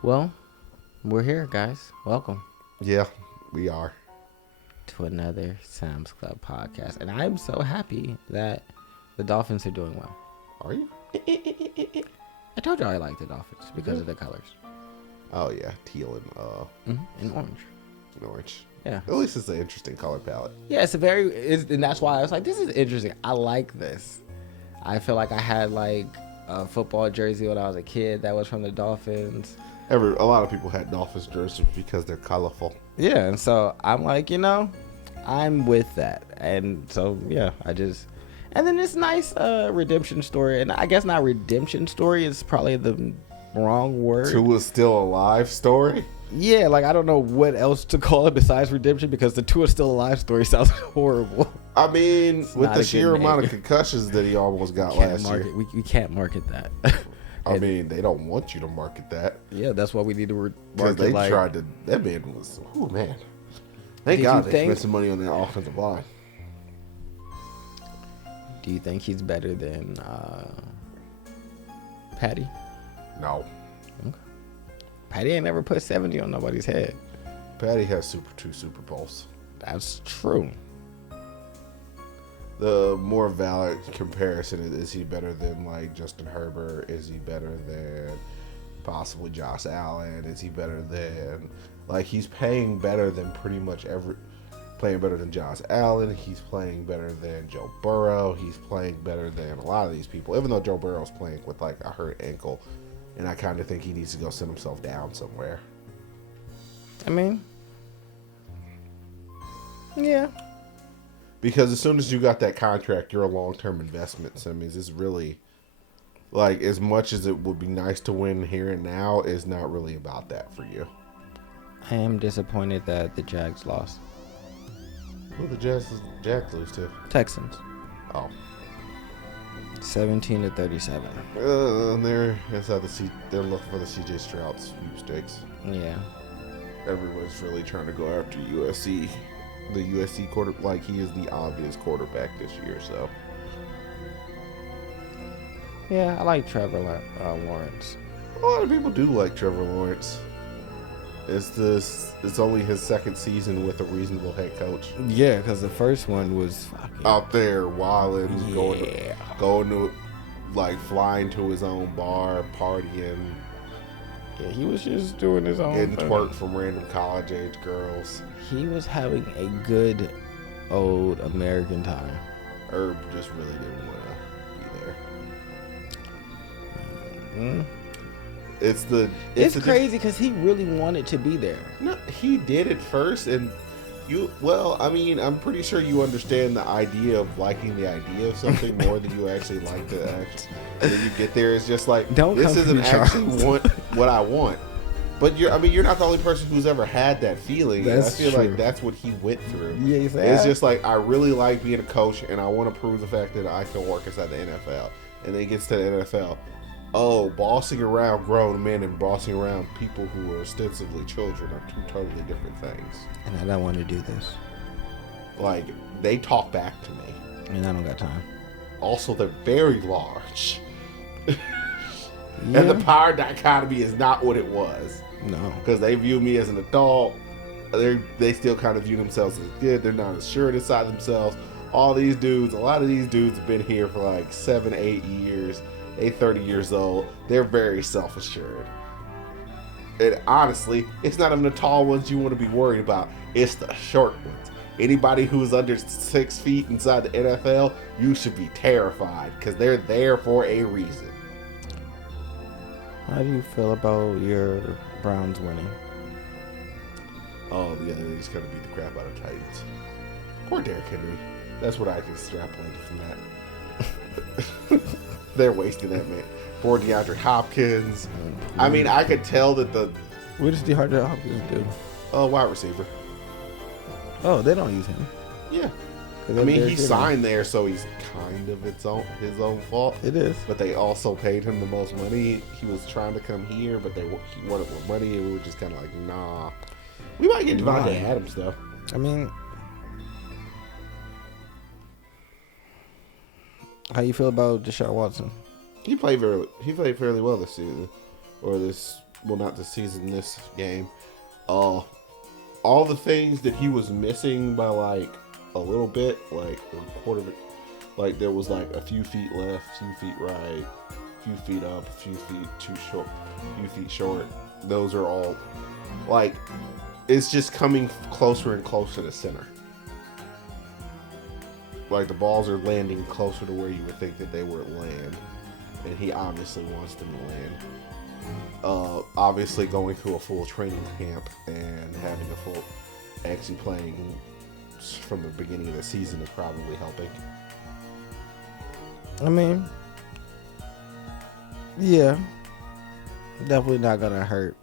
Well, we're here, guys. Welcome Yeah, we are. to another S.A.M'Z Club podcast. And I'm so happy that the Dolphins are doing well. Are you? I told you I like the Dolphins because of the colors. Oh yeah, teal and And orange. orange. Yeah. At least it's an interesting color palette. Yeah, and that's why I was like, this is interesting. I like this. I feel like I had like a football jersey when I was a kid that was from the Dolphins. A lot of people had Dolphins jerseys because they're colorful. Yeah, and so I'm like, I'm with that. And so, yeah, and then this nice redemption story. And I guess not redemption story is probably the wrong word. Tua's still alive story? Yeah, like I don't know what else to call it besides redemption because the Tua still alive story sounds horrible. I mean, with the sheer amount of name. concussions that he almost got last year. We can't market that. I mean, they don't want you to market that. Yeah, that's why we need to Because market they tried to. That man was. Oh, man. Thank God they spent some money on their offensive line. Do you think he's better than Patty? No. Okay. Patty ain't never put 70 on nobody's head. Patty has two Super Bowls. That's true. The more valid comparison is he better than like Justin Herbert? Is he better than possibly Josh Allen? Is he better than he's playing better than pretty much playing better than Josh Allen? He's playing better than Joe Burrow. He's playing better than a lot of these people. Even though Joe Burrow's playing with like a hurt ankle, and I kind of think he needs to go sit himself down somewhere. I mean, yeah. Because as soon as you got that contract, you're a long-term investment. So, I mean, it's really, like, as much as it would be nice to win here and now, is not really about that for you. I am disappointed that the Jags lost. Who the Jags lose to? Texans. Oh. 17-37. They're looking for the C.J. Stroud sweepstakes. Yeah. Everyone's really trying to go after USC. The USC quarterback, he is the obvious quarterback this year, so. Yeah, I like Trevor Lawrence. A lot of people do like Trevor Lawrence. It's only his second season with a reasonable head coach. Yeah, because the first one was fucking out there wilding, yeah. going to flying to his own bar, partying. Yeah, he was just doing his own getting thing. Twerked from random college age girls. He was having a good old American time. Herb just really didn't want to be there. Mm-hmm. It's crazy because he really wanted to be there. No, he did it first, and I'm pretty sure you understand the idea of liking the idea of something more than you actually like the act. And then you get there, it's just like, this isn't actually what I want. But you're not the only person who's ever had that feeling. I feel like that's what he went through. Yeah, it's just like, I really like being a coach, and I want to prove the fact that I can work inside the NFL. And then he gets to the NFL. Oh, bossing around grown men and bossing around people who are ostensibly children are two totally different things. And I don't want to do this. Like, they talk back to me. And I don't got time. Also, they're very large. Yeah. And the power dichotomy is not what it was. No. Because they view me as an adult. They still kind of view themselves as good. They're not assured inside themselves. A lot of these dudes have been here for like 7-8 years. They 30 years old. They're very self-assured. And honestly, it's not even the tall ones you want to be worried about. It's the short ones. Anybody who's under 6 feet inside the NFL, you should be terrified because they're there for a reason. How do you feel about your Browns winning? Oh, yeah, they just kind of beat the crap out of Titans. Poor Derrick Henry. That's what I can extrapolate from that. They're wasting that man. Poor DeAndre Hopkins. I mean, I could tell that what does DeAndre Hopkins do? Wide receiver. Oh, they don't use him. Yeah. I mean, he signed there, so he's kind of his own fault. It is. But they also paid him the most money. He was trying to come here, but he wanted more money, and we were just kind of like, nah. We might get Devontae Adams, though. I mean, how you feel about Deshaun Watson? He played fairly well this season, or this well, not this season, this game. All the things that he was missing by like a little bit, like a quarter of it, like there was like a few feet left, a few feet right, a few feet up, a few feet too short, a few feet short. Those are all like it's just coming closer and closer to center. Like the balls are landing closer to where you would think that they would land, and he obviously wants them to land. Obviously going through a full training camp and having a full actually playing from the beginning of the season is probably helping. I mean, yeah, definitely not gonna hurt.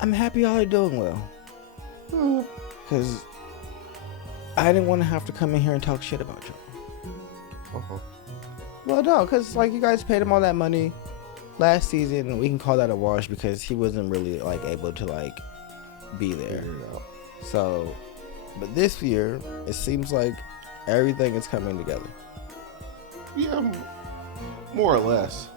I'm happy y'all are doing well, because I didn't want to have to come in here and talk shit about you. Uh-huh. Well, no, because like you guys paid him all that money last season. We can call that a wash because he wasn't really like able to like be there. So, but this year it seems like everything is coming together. Yeah, more or less.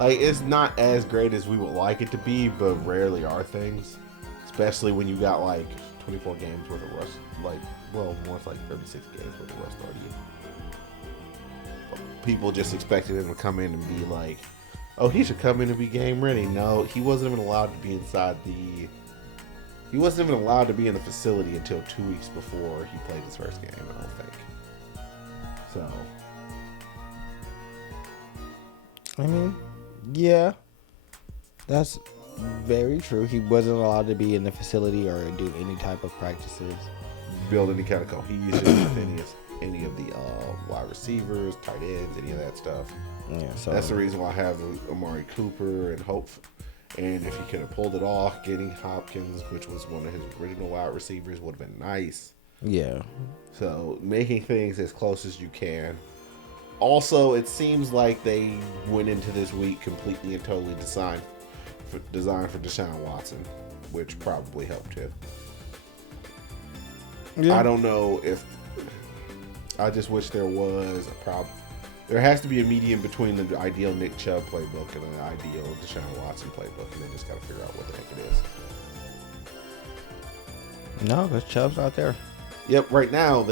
Like it's not as great as we would like it to be, but rarely are things. Especially when you got like 24 games worth of rust, like well, more like 36 games worth of rust already. People just expected him to come in and be like, oh, he should come in and be game ready. No, he wasn't even allowed to be inside the. He wasn't even allowed to be in the facility until 2 weeks before he played his first game, I don't think. So. I mean, yeah, that's very true. He wasn't allowed to be in the facility or do any type of practices. Build any kind of cohesion with any of the wide receivers, tight ends, any of that stuff. Yeah, so that's the reason why I have Amari Cooper and Hope. And if he could have pulled it off, getting Hopkins, which was one of his original wide receivers, would have been nice. Yeah. So making things as close as you can. Also, it seems like they went into this week completely and totally designed for Deshaun Watson, which probably helped too. Yeah. I don't know if. I just wish there was a problem. There has to be a medium between the ideal Nick Chubb playbook and the ideal Deshaun Watson playbook, and they just got to figure out what the heck it is. No, because Chubb's not there. Yep, right now,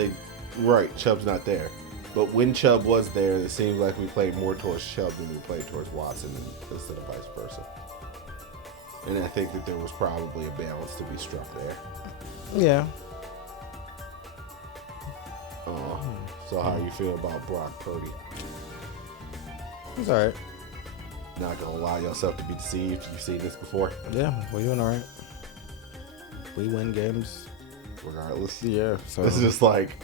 Chubb's not there. But when Chubb was there, it seems like we played more towards Chubb than we played towards Watson instead of vice versa. And I think that there was probably a balance to be struck there. Yeah. So how you feel about Brock Purdy? He's alright. Not gonna allow yourself to be deceived. You've seen this before. Yeah, we're doing alright. We win games regardless. Yeah. So it's just like,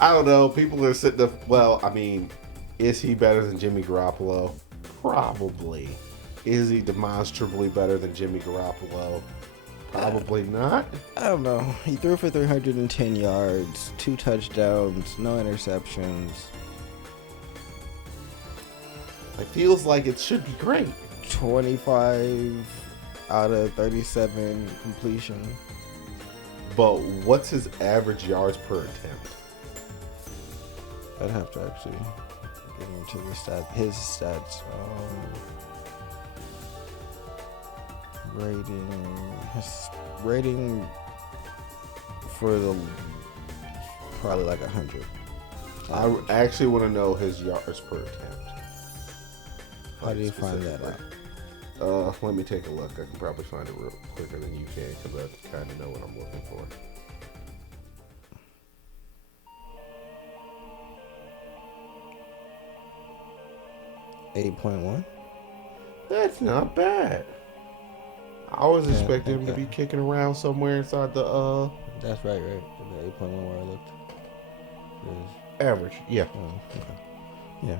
I don't know. People are sitting there. Well, I mean, is he better than Jimmy Garoppolo? Probably. Is he demonstrably better than Jimmy Garoppolo? Probably not. I don't know. He threw for 310 yards, 2 touchdowns, no interceptions. It feels like it should be great. 25 out of 37 completion. But what's his average yards per attempt? I'd have to actually get into his stats. His rating for the probably like 100. I actually want to know his yards per attempt. How do you find that out? Let me take a look. I can probably find it real quicker than you can because I kind of know what I'm looking for. .1. That's not bad. I was expecting him to be kicking around somewhere inside the That's right. The 8.1 where I looked. Average, yeah. Oh, okay. Yeah.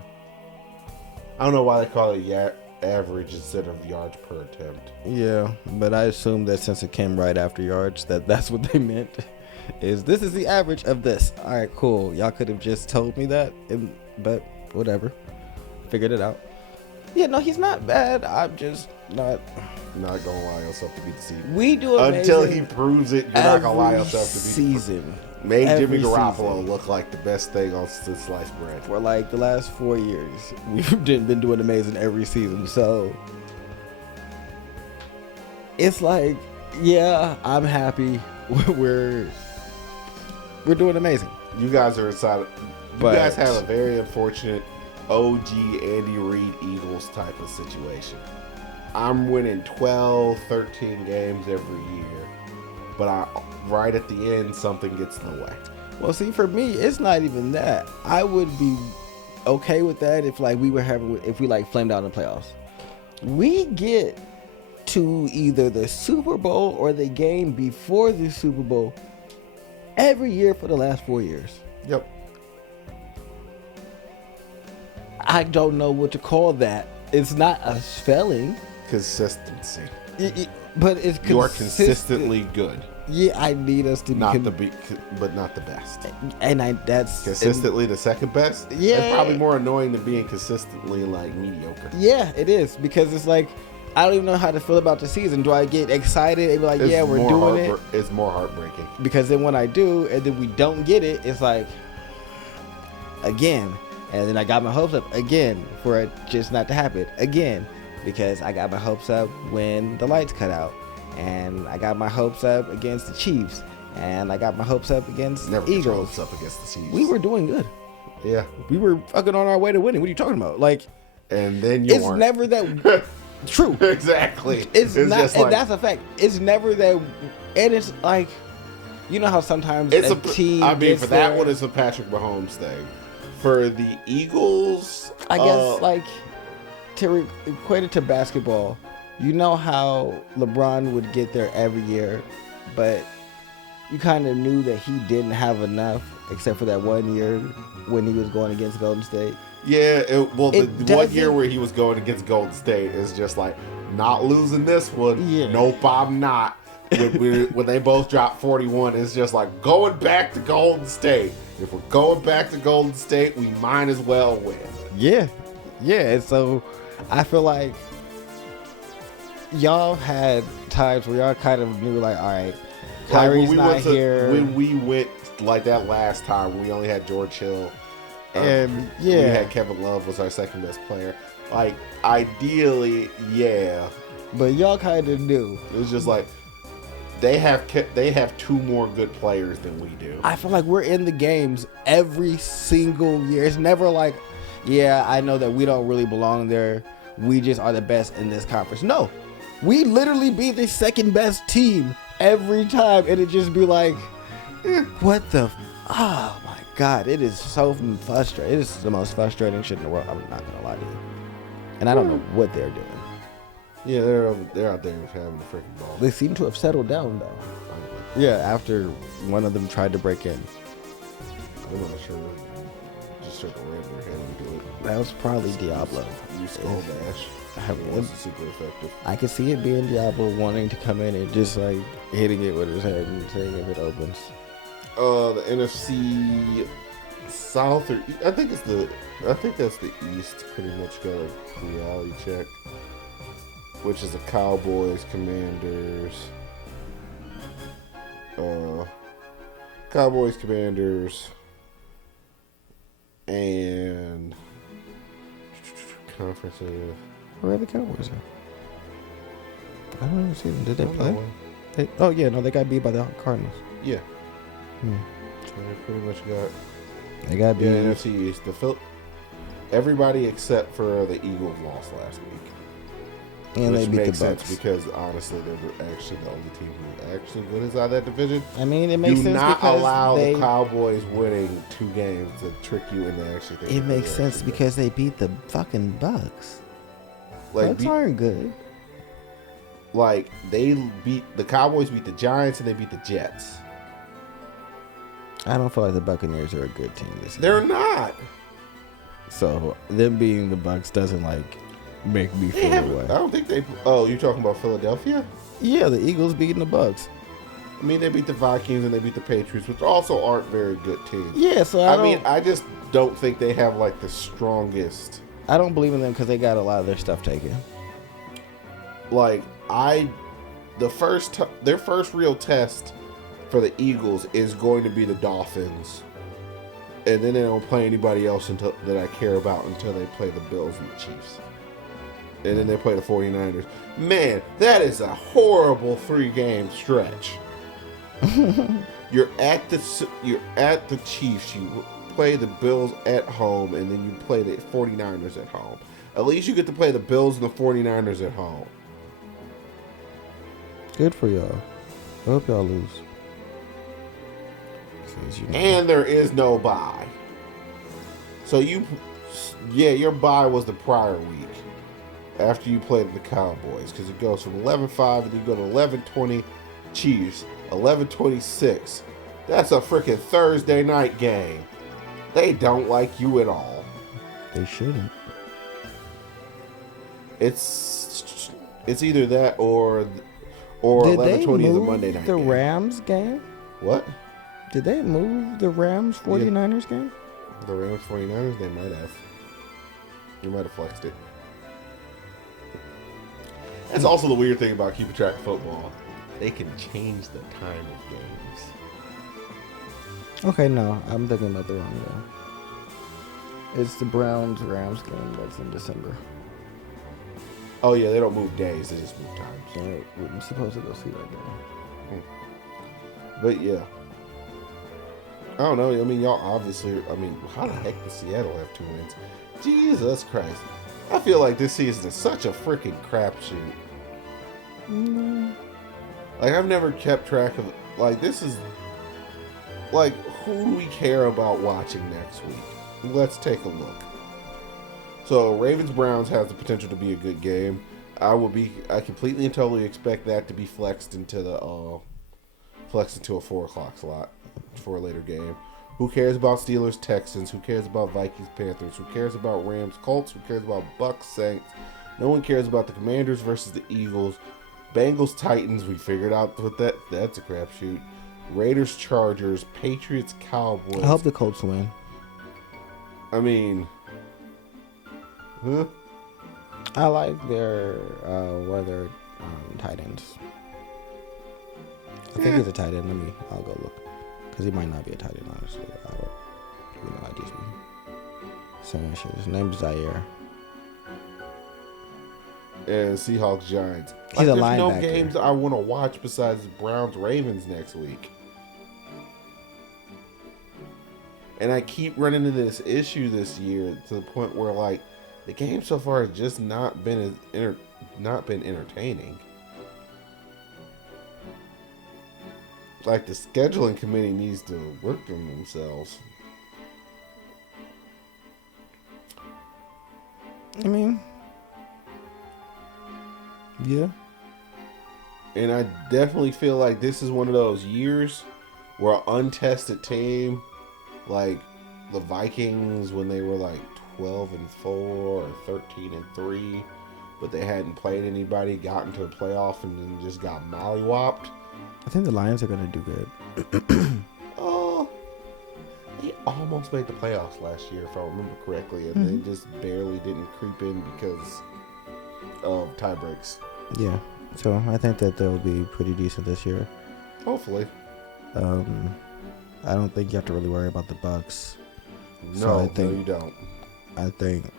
I don't know why they call it average instead of yards per attempt. Yeah, but I assume that since it came right after yards, that's what they meant. This is the average of this. All right, cool. Y'all could have just told me that, but whatever. Figured it out. Yeah, no, he's not bad. I'm just not. Not gonna allow yourself to beat the season. We do until amazing he proves it. You're not gonna allow yourself to beat season. Made Every Jimmy Garoppolo season. look like the best thing on sliced bread. For like the last 4 years, we've been doing amazing every season. So it's like, yeah, I'm happy. We're doing amazing. You guys are excited. You But- guys have a very unfortunate OG Andy Reid Eagles type of situation. I'm winning 12, 13 games every year, but right at the end, something gets in the way. Well, see, for me, it's not even that. I would be okay with that if like we flamed out in the playoffs. We get to either the Super Bowl or the game before the Super Bowl every year for the last 4 years. Yep. I don't know what to call that. It's not a spelling, Consistency. but it's You are consistent. consistently good. Yeah, I need us to Not be, but not the best. and that's Consistently the second best? Yeah. That's probably more annoying than being consistently like mediocre. Yeah, it is, because it's like I don't even know how to feel about the season. Do I get excited and be like, It's yeah, we're more doing it? It's more heartbreaking. Because then when I do and then we don't get it, it's like again, and then I got my hopes up again for it just not to happen again, because I got my hopes up when the lights cut out, and I got my hopes up against the Chiefs, and I got my hopes up against Never the get your Eagles. hopes up against the Chiefs. We were doing good. Yeah. We were fucking on our way to winning. What are you talking about? Like, And then you it's weren't. never that true. Exactly. It's not, just and like, that's a fact. It's never that, and it's like, you know how sometimes it's a team. I mean, gets for that there- one, it's a Patrick Mahomes thing. For the Eagles, I guess like to equate it to basketball. You know how LeBron would get there every year, but you kind of knew that he didn't have enough, except for that 1 year when he was going against Golden State. yeah. The It 1 year doesn't- where he was going against Golden State is just like not losing this one. Yeah. Nope, I'm not. When they both dropped 41, it's just like going back to Golden State. If we're going back to Golden State, we might as well win. Yeah, yeah. And so I feel like y'all had times where y'all kind of knew, like, all right, Kyrie's not here. When we went like that last time, we only had George Hill. And, we yeah. had Kevin Love was our second best player. Like, ideally, yeah. But y'all kind of knew. It was just like they have two more good players than we do. I feel like we're in the games every single year. It's never like, yeah, I know that we don't really belong there. We just are the best in this conference. No, we literally be the second best team every time. And it just be like, what the, oh my God. It is so frustrating. It is the most frustrating shit in the world. I'm not going to lie to you. And I don't know what they're doing. Yeah, they're out there having the freaking ball. They seem to have settled down though. Yeah, after one of them tried to break in. I'm not sure. Just took a random hand and do it. That was probably Diablo. You skull dash. It wasn't super effective. I could see it being Diablo wanting to come in and just like hitting it with his head and seeing if it opens. The NFC South or I think that's the East. Pretty much got a reality check, which is the Cowboys, Commanders, and conference of. Where are the Cowboys at? I don't even see them. Did they I don't play? know. Oh yeah, no, they got beat by the Cardinals. Yeah, Hmm. so they pretty much got. They got beat. Yeah, NFC East. Everybody except for the Eagles lost last week. And Which they beat the makes sense Bucks. because honestly, they were actually the only team who actually good inside that division. I mean, it makes Do sense not because allow they. the Cowboys winning 2 games to trick you into actually thinking It makes they're sense actually because they beat the fucking Bucks. good. Bucks aren't good. The Cowboys beat the Giants and they beat the Jets. I don't feel like the Buccaneers are a good team this year. They're not. So them being the Bucks doesn't like make me They feel haven't. away. I don't think they. Oh, you're talking about Philadelphia? Yeah, the Eagles beating the Bucks. I mean, they beat the Vikings and they beat the Patriots, which also aren't very good teams. Yeah, so I mean, I just don't think they have like the strongest I don't believe in them because they got a lot of their stuff taken. Like their first real test for the Eagles is going to be the Dolphins, and then they don't play anybody else that I care about until they play the Bills and the Chiefs, and then they play the 49ers. Man, that is a horrible 3-game stretch. You're at the Chiefs. You play the Bills at home, and then you play the 49ers at home. At least you get to play the Bills and the 49ers at home. Good for y'all. I hope y'all lose. And there is no bye. So your bye was the prior week after you played the Cowboys, because it goes from 11-5 and you go to 11-20 Chiefs, 11-26. That's a freaking Thursday night game. They don't like you at all. They shouldn't. It's either that or 11-20 is a Monday night the game. Rams game? What? Did they move the Rams 49ers game? The Rams 49ers, they might have. You might have flexed it. That's also the weird thing about keeping track of football. They can change the time of games. Okay, no. I'm thinking about the wrong game. It's the Browns-Rams game that's in December. Oh, yeah, they don't move days. They just move times. So we're supposed to go see that game. But, yeah. I don't know. I mean, y'all obviously... I mean, how the heck does Seattle have 2 wins? Jesus Christ. I feel like this season is such a freaking crapshoot. Like, I've never kept track of... Like, this is... Like, who do we care about watching next week? Let's take a look. So, Ravens-Browns has the potential to be a good game. I completely and totally expect that to be flexed into a 4 o'clock slot for a later game. Who cares about Steelers-Texans? Who cares about Vikings-Panthers? Who cares about Rams-Colts? Who cares about Bucks-Saints? No one cares about the Commanders versus the Eagles. Bengals-Titans, we figured out what that's a crapshoot. Raiders-Chargers, Patriots-Cowboys. I hope the Colts win. I mean, I like their one of their tight ends. I think he's a tight end. I'll go look, because he might not be a tight end, honestly. I don't, I just saying shit. His name's Zaire. And Seahawks Giants. He's a there's linebacker. no games I want to watch besides Browns Ravens next week. And I keep running into this issue this year to the point where, like, the game so far has just not been entertaining. Like, the scheduling committee needs to work on themselves. I mean, yeah. And I definitely feel like this is one of those years where an untested team, like the Vikings when they were like 12-4 or 13-3, but they hadn't played anybody, got into the playoff, and then just got mollywopped. I think the Lions are going to do good. Oh, they almost made the playoffs last year, if I remember correctly, and they just barely didn't creep in because of tie breaks. Yeah, so I think that they'll be pretty decent this year. Hopefully. I don't think you have to really worry about the Bucks. No, you don't. I think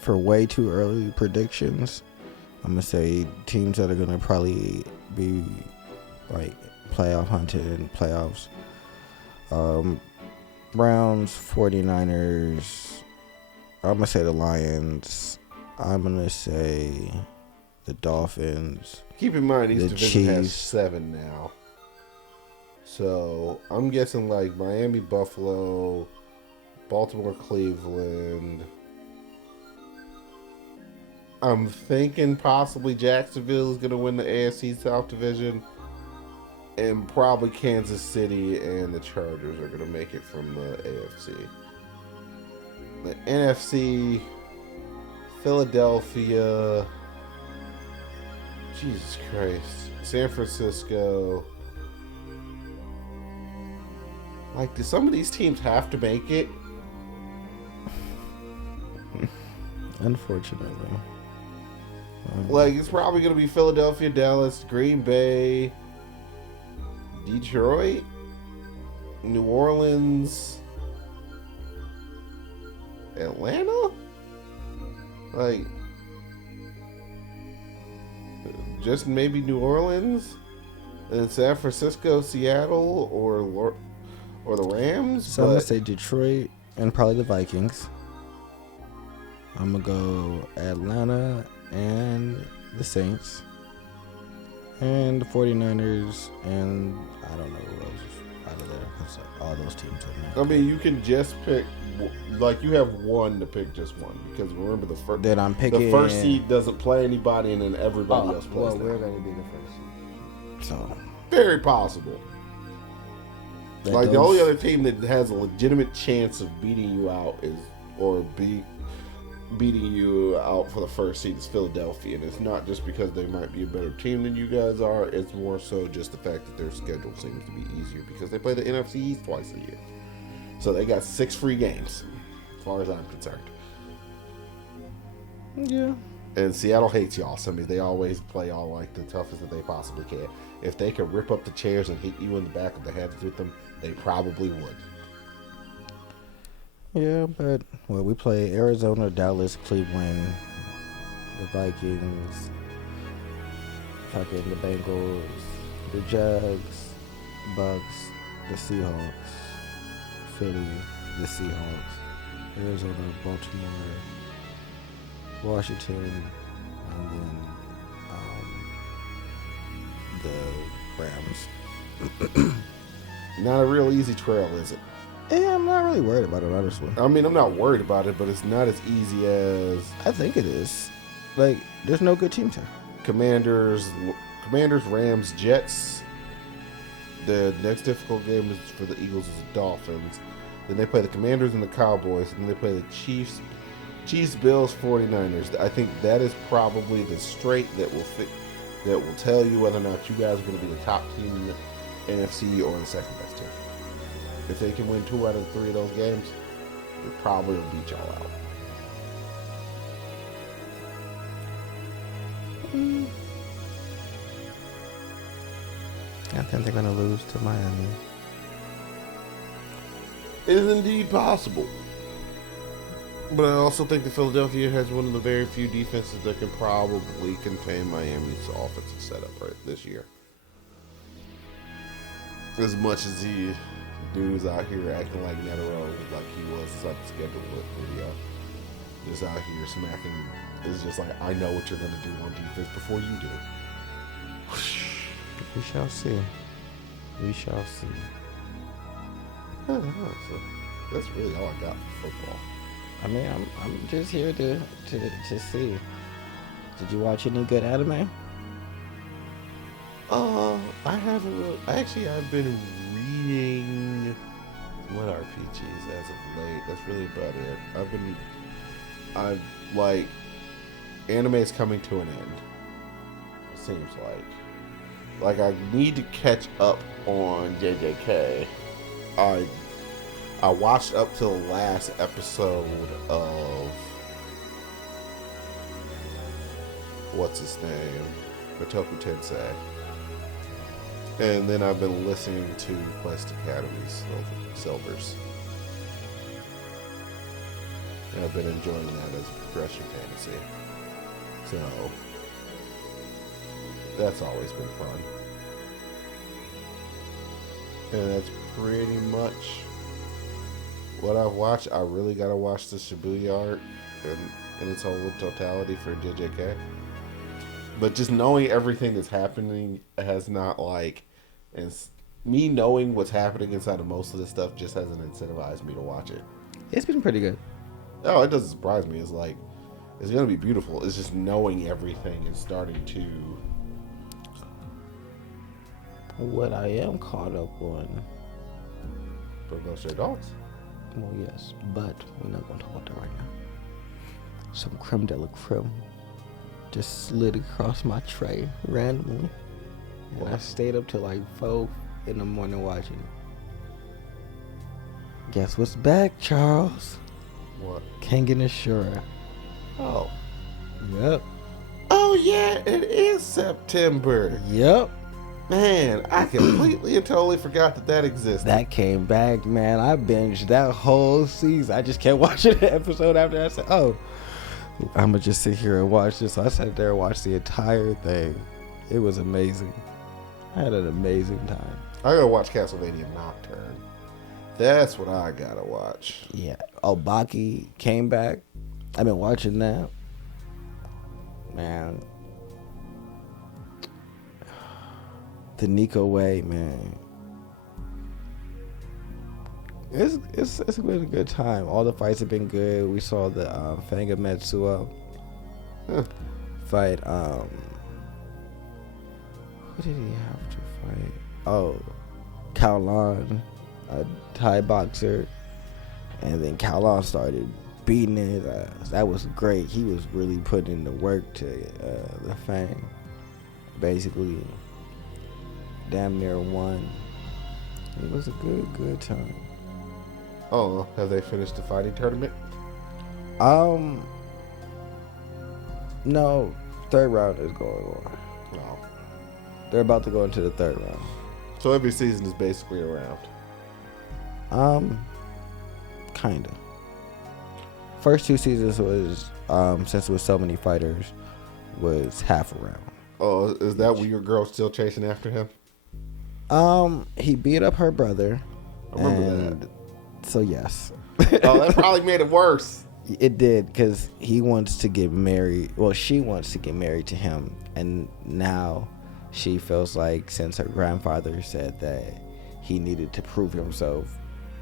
for way too early predictions, I'm going to say teams that are going to probably be like playoff hunted in playoffs. Browns, 49ers. I'm going to say the Lions. I'm going to say the Dolphins. Keep in mind, each division has Chiefs. 7 now. So, I'm guessing like Miami, Buffalo, Baltimore, Cleveland. I'm thinking possibly Jacksonville is going to win the AFC South Division. And probably Kansas City and the Chargers are going to make it from the AFC. The NFC, Philadelphia, Jesus Christ, San Francisco. Like, do some of these teams have to make it? Unfortunately. Like, it's probably going to be Philadelphia, Dallas, Green Bay, Detroit, New Orleans, Atlanta? Like, just maybe New Orleans? And San Francisco, Seattle, or the Rams? So I'm going to say Detroit and probably the Vikings. I'm going to go Atlanta and the Saints. And the 49ers, and I don't know who else is out of there, because all those teams are not. I mean, you can just pick, like, you have one to pick just one. Because remember, the first seed doesn't play anybody, and then everybody else plays. Well, we're going to be the first seed. So, very possible. Like, the only other team that has a legitimate chance of beating you out beating you out for the first seed is Philadelphia, and it's not just because they might be a better team than you guys are. It's more so just the fact that their schedule seems to be easier because they play the NFC East twice a year, so they got 6 free games as far as I'm concerned. Yeah. And Seattle hates y'all, so I mean, they always play all like the toughest that they possibly can. If they could rip up the chairs and hit you in the back of the head with them, they probably would. Yeah, but, well, we play Arizona, Dallas, Cleveland, the Vikings, fucking the Bengals, the Jags, Bucks, the Seahawks, Philly, the Seahawks, Arizona, Baltimore, Washington, and then the Rams. Not a real easy trail, is it? Yeah, I'm not really worried about it, honestly. I mean, I'm not worried about it, but it's not as easy as... I think it is. Like, there's no good teams here. Commanders, Rams, Jets. The next difficult game is for the Eagles is the Dolphins. Then they play the Commanders and the Cowboys. And then they play the Chiefs, Bills, 49ers. I think that is probably the straight that will tell you whether or not you guys are going to be the top team in the NFC or the second best team. If they can win 2 out of 3 of those games, they probably will beat y'all out. I think they're going to lose to Miami. It is indeed possible. But I also think that Philadelphia has one of the very few defenses that can probably contain Miami's offensive setup right this year. As much as the dudes out here acting like Netero, like he was on the schedule with video, just out here smacking. It's just like, I know what you're going to do on defense before you do. We shall see. We shall see. So that's really all I got for football. I mean, I'm just here to see. Did you watch any good anime? I haven't really. Actually, I've been reading what RPGs as of late. That's really about it. I've like, anime's coming to an end. It seems like I need to catch up on JJK. I watched up to the last episode of what's his name, Matoku Tensei. And then I've been listening to Quest Academy's Silvers. And I've been enjoying that as a progression fantasy. So, that's always been fun. And that's pretty much what I've watched. I really gotta watch the Shibuya arc in its whole totality for JJK. But just knowing everything that's happening has not like... And me knowing what's happening inside of most of this stuff just hasn't incentivized me to watch it. It's been pretty good. Oh, it doesn't surprise me. It's like, it's going to be beautiful. It's just knowing everything and starting to... What I am caught up on... Pokemon Stray Dogs? Well, yes, but we're not going to talk about that right now. Some creme de la creme just slid across my tray randomly. And I stayed up till like 4 in the morning watching it. Guess what's back, Charles? What? Kangen Ashura. Oh. Yep. Oh, yeah, it is September. Yep. Man, I completely and totally forgot that existed. That came back, man. I binged that whole season. I just kept watching the episode after that. I said, oh, I'm going to just sit here and watch this. So I sat there and watched the entire thing. It was amazing. I had an amazing time. I gotta watch Castlevania Nocturne. That's what I gotta watch. Yeah. Oh, Baki came back. I've been watching that. Man. The Nico way, man. It's been a good time. All the fights have been good. We saw the Fanga Metsuo fight. Who did he have to fight? Oh, Kaolan, a Thai boxer, and then Kaolan started beating his ass. That was great. He was really putting in the work to the Fang. Basically, damn near won. It was a good time. Oh, have they finished the fighting tournament? No, third round is going on. No. They're about to go into the third round. So every season is basically a round. Kinda. First two seasons was since it was so many fighters, was half a round. Oh, is that where your girl's still chasing after him? He beat up her brother. I remember that. So yes. Oh, that probably made it worse. It did, because he wants to get married. Well, she wants to get married to him, and now she feels like, since her grandfather said that he needed to prove himself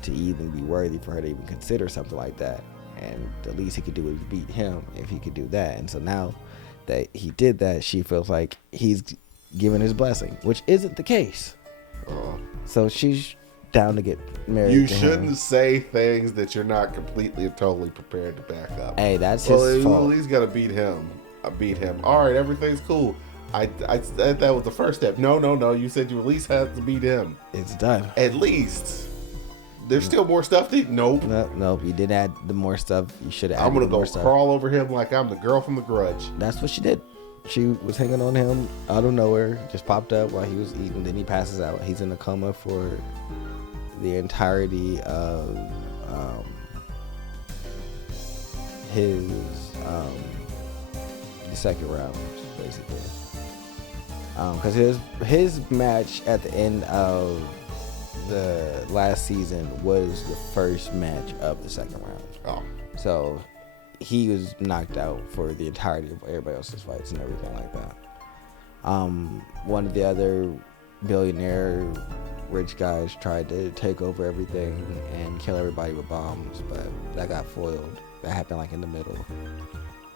to even be worthy for her to even consider something like that, and the least he could do is beat him if he could do that. And so now that he did that, she feels like he's given his blessing, which isn't the case. So she's down to get married. You to shouldn't him. say things that you're not completely and totally prepared to back up. Hey, that's his fault. At least gotta beat him. I beat him. All right, everything's cool. I said that was the first step. No. You said you at least had to beat him. It's done. At least. There's still more stuff to. Nope. Nope. You did add the more stuff. You should have. I'm gonna go more stuff. crawl over him like I'm the girl from The Grudge. That's what she did. She was hanging on him out of nowhere. Just popped up while he was eating. Then he passes out. He's in a coma for the entirety of his the second round, basically. Because his match at the end of the last season was the first match of the second round. Oh. So he was knocked out for the entirety of everybody else's fights and everything like that. One of the other billionaire rich guys tried to take over everything and kill everybody with bombs, but that got foiled. That happened like in the middle of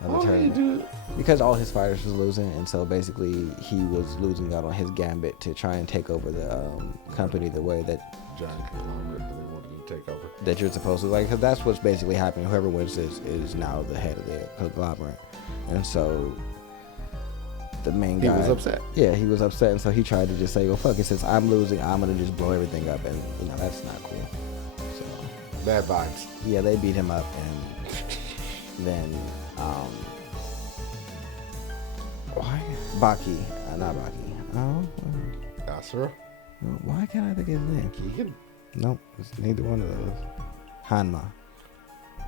the tournament. Because all his fighters was losing, and so basically he was losing out on his gambit to try and take over the company the way that Giant conglomerate that they wanted to take over. that you're supposed to, like, because that's what's basically happening. Whoever wins this is now the head of the conglomerate, and so the main guy, He was upset. Yeah, he was upset, and so he tried to just say, well, fuck it, since I'm losing, I'm gonna just blow everything up, and that's not cool. So Bad vibes. yeah, they beat him up, and then why Baki, not Baki. Asura? Why can't I think of his name? Keegan? Nope, it's neither one of those. Hanma.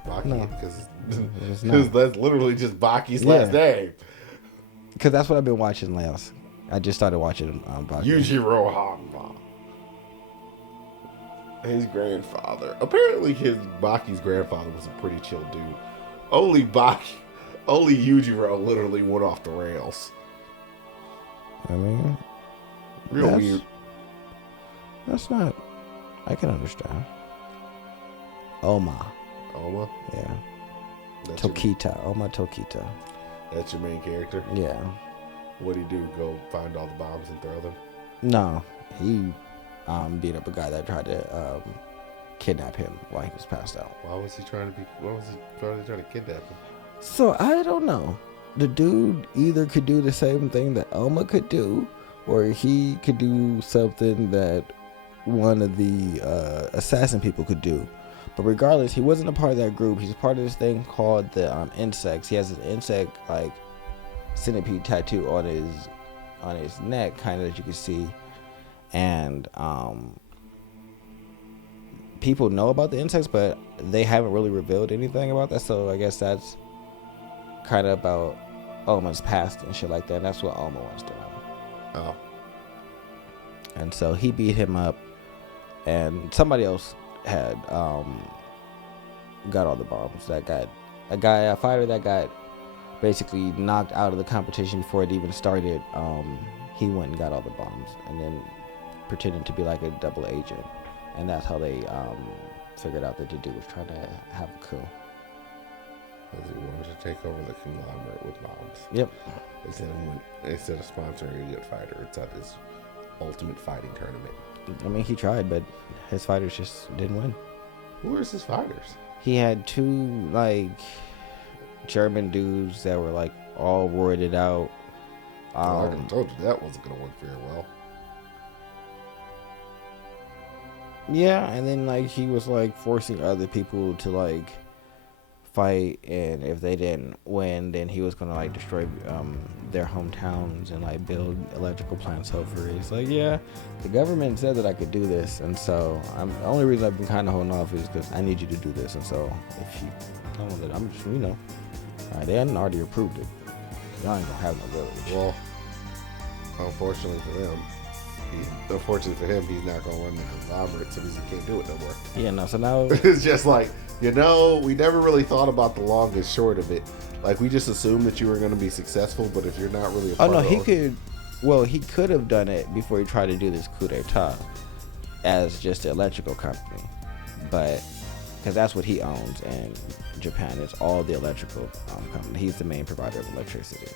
Baki? No. Because that's literally just Baki's last name. Because that's what I've been watching last. I just started watching Baki. Yujiro Hanma. His grandfather. Apparently Baki's grandfather was a pretty chill dude. Only Yujiro literally went off the rails. I mean, Real that's weird. That's not. I can understand. Oma. Oma? Yeah. That's Tokita. Oma Tokita. That's your main character? Yeah. What'd he do? Go find all the bombs and throw them? No, he beat up a guy that tried to kidnap him while he was passed out. Why was he trying to kidnap him? So I don't know. The dude either could do the same thing that Oma could do, or he could do something that one of the assassin people could do. But regardless, he wasn't a part of that group. He's a part of this thing called the insects. He has an insect like centipede tattoo on his neck, kind of, that you can see. And people know about the insects, but they haven't really revealed anything about that. So I guess that's kind of about Oma's past and shit like that. And that's what Oma wants to know. Oh. And so he beat him up, and somebody else had got all the bombs. A fighter that got basically knocked out of the competition before it even started. He went and got all the bombs, and then pretended to be like a double agent, and that's how they figured out that the dude was trying to have a coup. Because he wanted to take over the conglomerate with bombs. Yep. Instead of sponsoring a good fighter, it's at this ultimate fighting tournament. I mean, he tried, but his fighters just didn't win. Who are his fighters? He had two like German dudes that were like all roided out. I told you that wasn't going to work very well. Yeah, and then like he was like forcing other people to like fight, and if they didn't win, then he was gonna like destroy their hometowns and like build electrical plants over it. It's like, yeah, the government said that I could do this, and so the only reason I've been kind of holding off is because I need you to do this, and so if you don't want it, I'm just, all right, they hadn't already approved it. Y'all ain't gonna have no village. Well, unfortunately for him, he's not gonna run the conglomerate, so he can't do it no more. Yeah, no. So now it's just like, we never really thought about the long and short of it. Like, we just assumed that you were going to be successful, but if you're not really a part he could have done it before he tried to do this coup d'etat as just an electrical company, but because that's what he owns in Japan. It's all the electrical company. He's the main provider of electricity.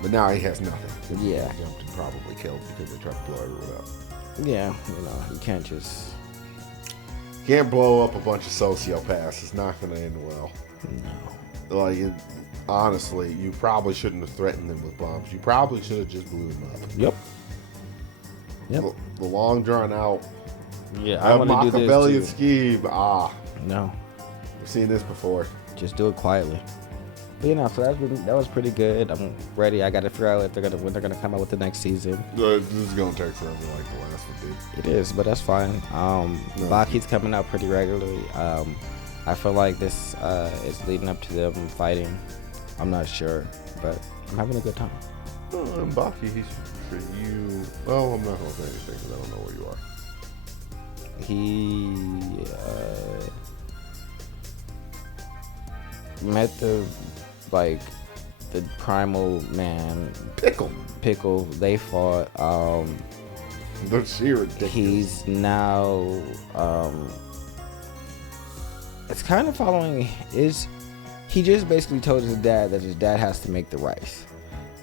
But now he has nothing. Yeah. He jumped and probably killed because they tried to blow everyone up. Yeah, you can't just... Can't blow up a bunch of sociopaths. It's not going to end well. No. Like, honestly, you probably shouldn't have threatened them with bombs. You probably should have just blew them up. Yep. The long drawn out. Yeah, I want to do this Machiavellian scheme. No. We've seen this before. Just do it quietly. But so that was pretty good. I'm ready. I got to figure out when they're gonna come out with the next season. This is gonna take forever, like the last one did. It is, but that's fine. Baki's coming out pretty regularly. I feel like this is leading up to them fighting. I'm not sure, but I'm having a good time. Baki, he's for you. Well, I'm not gonna say anything because I don't know where you are. He met the primal man Pickle. They fought. That's ridiculous. He's now it's kind of following he just basically told his dad that his dad has to make the rice,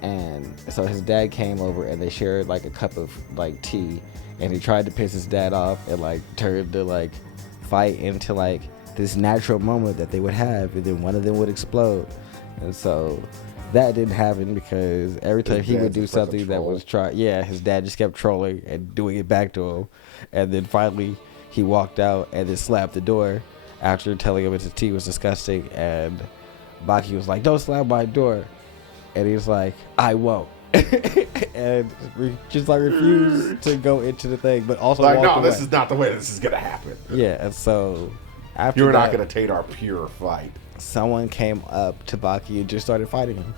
and so his dad came over and they shared like a cup of like tea, and he tried to piss his dad off and like turned to like fight into like this natural moment that they would have, and then one of them would explode. And so that didn't happen because every time he would do something that was his dad just kept trolling and doing it back to him. And then finally he walked out and then slapped the door after telling him his tea was disgusting. And Baki was like, "Don't slam my door." And he was like, "I won't." And just like refused to go into the thing, but also like, no, away. This is not the way this is gonna happen. Yeah, and so after you're not gonna take our pure fight. Someone came up to Baki and just started fighting him,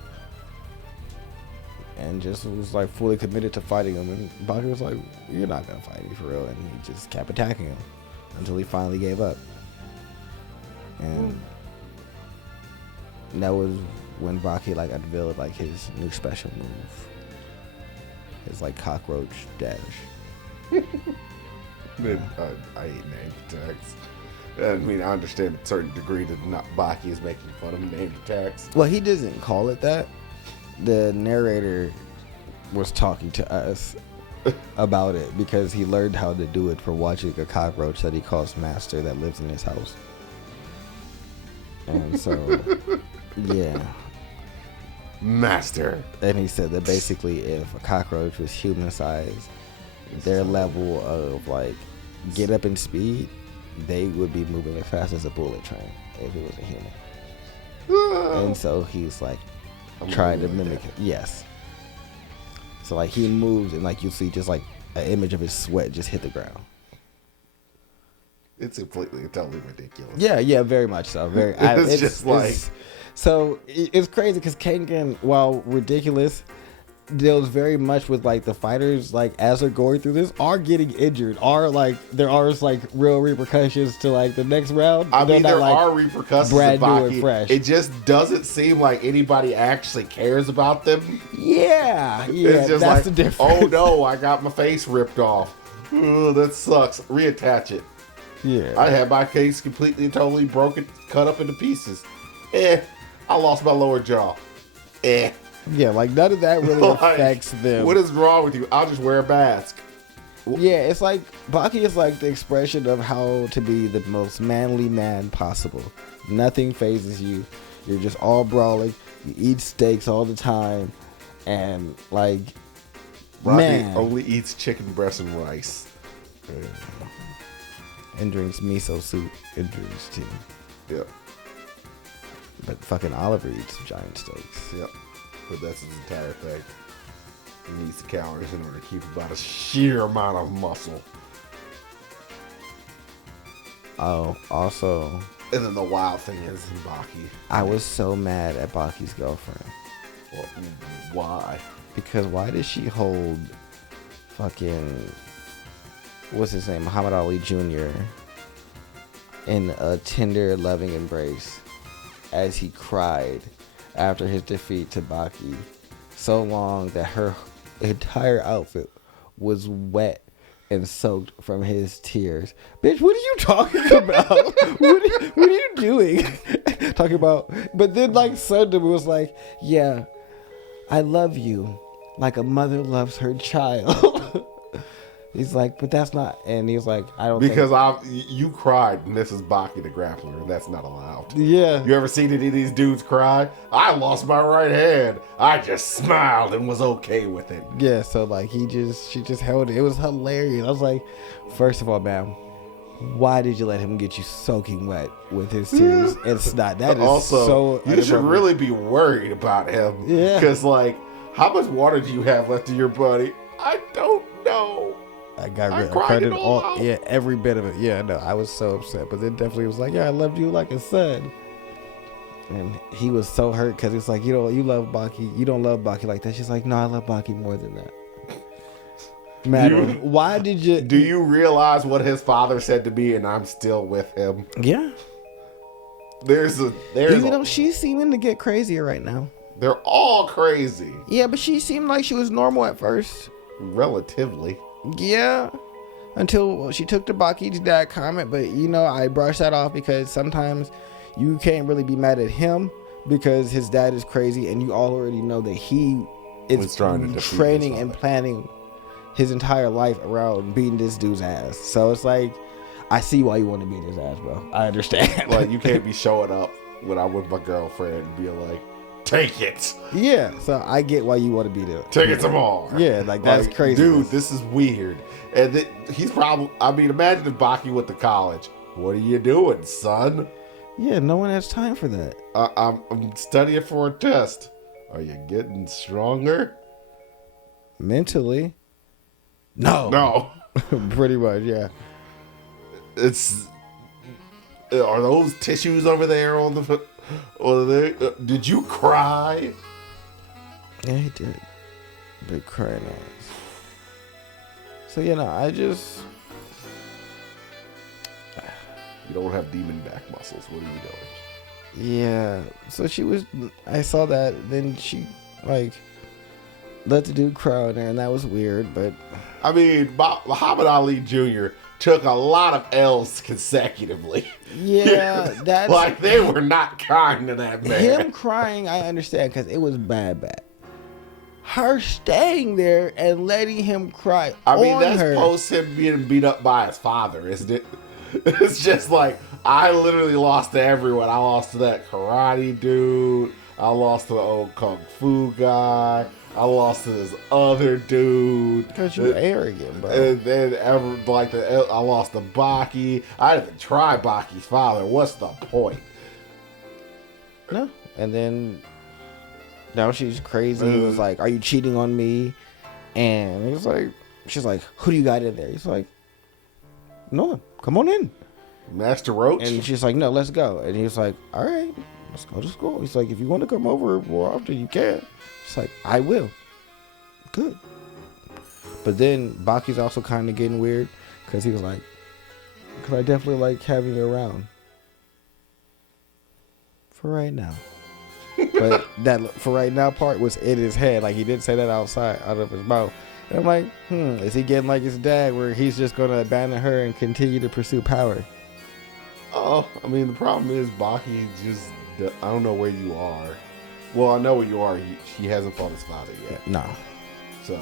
and just was like fully committed to fighting him. And Baki was like, "You're not gonna fight me for real," and he just kept attacking him until he finally gave up. And that was when Baki like unveiled like his new special move, his like cockroach dash. I hate name attacks. I mean, I understand to a certain degree that not Baki is making fun of named attacks. Well, he doesn't call it that. The narrator was talking to us about it because he learned how to do it from watching a cockroach that he calls Master that lives in his house. And so, yeah. Master. And he said that basically if a cockroach was human sized, their level of like get up and speed they would be moving as fast as a bullet train if it was a human. And so he's like trying to mimic it. Yes. So like he moves and like you see just like an image of his sweat just hit the ground. It's completely and totally ridiculous. Yeah, very much so. Very. It's just like. So it's crazy because Kangan, while ridiculous, deals very much with like the fighters, like as they're going through this, are getting injured, are like there are like real repercussions to like the next round. I mean, not, there like, are repercussions. brand new Baki. and fresh. It just doesn't seem like anybody actually cares about them. Yeah, It's just that's like, the difference. oh no, I got my face ripped off. Oh, that sucks. Reattach it. Yeah, I had my face completely and totally broken, cut up into pieces. I lost my lower jaw. yeah, like none of that really Like, affects them. What is wrong with you? I'll just wear a mask. Yeah, it's like Baki is like the expression of how to be the most manly man possible. Nothing phases you. You're just all brawling. You eat steaks all the time, and like, Rocky man, only eats chicken breast and rice. and drinks miso soup and drinks tea. Yep. But fucking Oliver eats giant steaks. Yep. But that's his entire thing. He needs the calories in order to keep about a sheer amount of muscle. Oh, also, And then the wild thing is Baki. I was so mad at Baki's girlfriend. Well, why? Because why did she hold fucking, what's his name, Muhammad Ali Jr. in a tender, loving embrace as he cried after his defeat to Baki so long that her entire outfit was wet and soaked from his tears. Bitch, what are you talking about? what are you doing? Talking about, but then like Sundam was like, yeah, I love you like a mother loves her child. He's like, but that's not, and he's like, I don't Because you cried, and this is Baki the grappler, and that's not allowed. Yeah. You ever seen any of these dudes cry? I lost my right hand. I just smiled and was okay with it. Yeah, so like she just held it. It was hilarious. I was like, first of all, man, why did you let him get you soaking wet with his tears and snot? That is Also, so you should inappropriate. really be worried about him. Yeah. Because, like, how much water do you have left in your body? I don't know. I got I rid cried credit it all all, out. yeah, every bit of it. Yeah, no, I was so upset, but then definitely was like, yeah, I loved you like a son. And he was so hurt because it's like, you love Baki, you don't love Baki like that. She's like, no, I love Baki more than that. Madeline, why did you? Do you realize what his father said to me, and I'm still with him? Yeah. There's Even though she's seeming to get crazier right now. they're all crazy, Yeah, but she seemed like she was normal at first. relatively. Yeah. Until she took the Baki's dad comment, but I brushed that off because sometimes you can't really be mad at him because his dad is crazy and you already know that he is Was trying to defeat training his and father. planning his entire life around beating this dude's ass. So it's like, I see why you want to beat his ass, bro. I understand. Like, you can't be showing up when I'm with my girlfriend and being like, take it. Yeah, so I get why you want to beat it. Take it some more. Yeah, like that's crazy. Dude, this is weird. And he's probably, imagine if Baki went to college. What are you doing, son? Yeah, no one has time for that. I'm studying for a test. Are you getting stronger? Mentally. No. No. Pretty much, yeah. Are those tissues over there on the... did you cry? Yeah, he did. Big crying ass. So, I just... You don't have demon back muscles. What are you doing? Yeah. So I saw that. Then she, let the dude cry in there, and that was weird, but... I mean, Muhammad Ali Jr. took a lot of L's consecutively. Yeah, that's... Like, they were not kind to that man. Him crying, I understand, because it was bad. Her staying there and letting him cry That's her. post him being beat up by his father, isn't it? It's just like, I literally lost to everyone. I lost to that karate dude. I lost to the old kung fu guy. I lost to this other dude. Because you're arrogant, bro. And then I lost to Baki. I didn't even try Baki's father. What's the point? No. And then now she's crazy. He was like, "Are you cheating on me?" And he's like, she's like, "Who do you got in there?" He's like, "No one. Come on in." Master Roach? And she's like, "No, let's go." And he's like, "All right, let's go to school." He's like, "If you want to come over more often, you can." She's like, "I will." Good. But then Baki's also kind of getting weird because he was like, "Because I definitely like having you around for right now." But that "for right now" part was in his head. Like, he didn't say that out of his mouth. And I'm like, is he getting like his dad where he's just going to abandon her and continue to pursue power? Oh, I mean, the problem is Baki just, I don't know where you are. Well, I know where you are. He hasn't fought his father yet. No. So.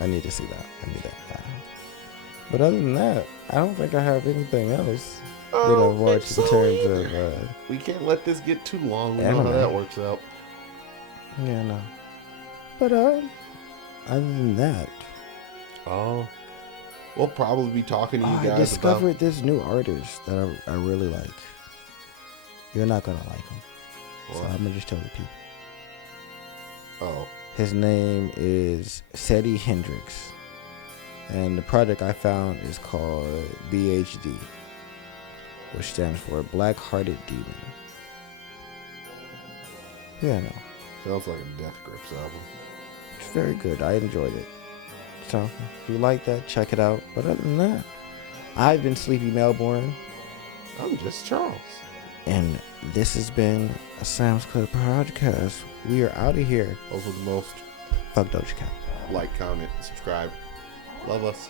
I need to see that. I need that. But other than that, I don't think I have anything else that I've watched in terms of... we can't let this get too long. We know anime. how that works out. Yeah, no. But other than that... Oh. We'll probably be talking to you guys I discovered about... this new artist that I really like. You're not going to like him. What? So I'm going to just tell the people. Oh. His name is Seti Hendrix. And the project I found is called BHD, which stands for Black Hearted Demon. Yeah, no. Sounds like a Death Grips album. It's very good. I enjoyed it. So, if you like that, check it out. But other than that, I've been Sleepy Melbourne. I'm just Charles. And this has been a S.A.M'Z Club podcast. We are out of here. Those are the most. Fuck Doja Cat. Like, comment, subscribe. Love us.